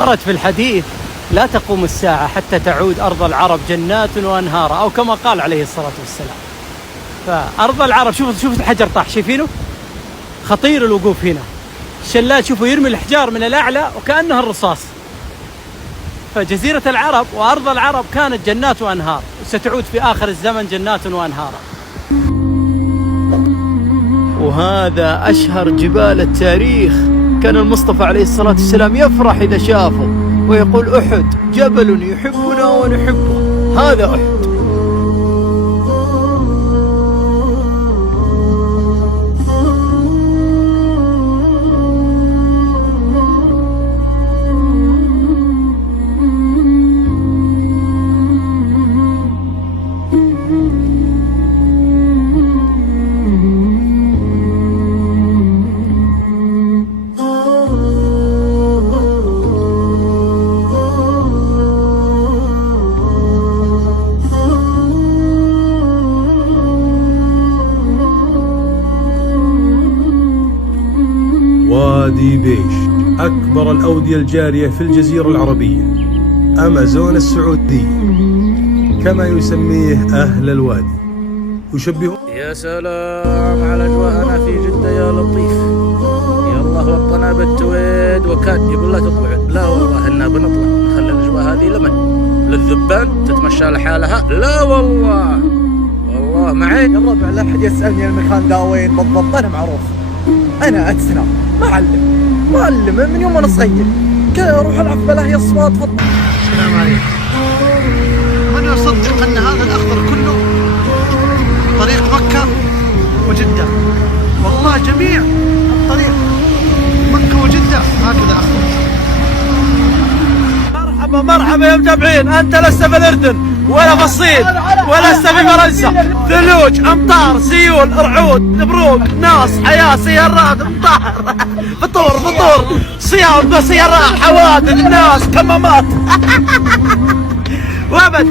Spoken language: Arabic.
ورد في الحديث: لا تقوم الساعة حتى تعود أرض العرب جنات وأنهارا، أو كما قال عليه الصلاة والسلام. فأرض العرب، شوف الحجر طاح، شايفينه؟ خطير الوقوف هنا. الشلال شوفوا يرمي الأحجار من الأعلى وكأنها الرصاص. فجزيرة العرب وأرض العرب كانت جنات وأنهار، وستعود في آخر الزمن جنات وأنهارا. وهذا أشهر جبال التاريخ. كان المصطفى عليه الصلاة والسلام يفرح إذا شافه ويقول: أحد جبل يحبنا ونحبه، هذا أحد. وادي بيش أكبر الأودية الجارية في الجزيرة العربية، أمازون السعودية كما يسميه أهل الوادي، يشبهون. يا سلام على أجواءنا في جدة يا لطيف. يا الله وطنا بالتويد وكاد يقول لا تطلع. لا والله إنا بنطلع، نخلي الأجواء هذه لمن للذبان تتمشى لحالها. لا والله معي يا الربع. لا أحد يسألني المكان دا وين بالضبط، أنا معروف. أنا أتسنى معلم من يوم أنا صغير، كذا أروح ألعب بلاهي الصوات. السلام عليكم. من يصدق أن هذا الأخضر كله طريق مكة وجدة؟ والله جميع الطريق مكة وجدة هكذا أخضر. مرحبا يا متابعين. أنت لست في الأردن ولا في الصين ولست في فرنسا. ثلوج، أمطار، سيول، رعود، بروق، ناس، حياة، سيارات، مطار، فطور، صيام، سيارات، حوادث، ناس، كمامات. وابد.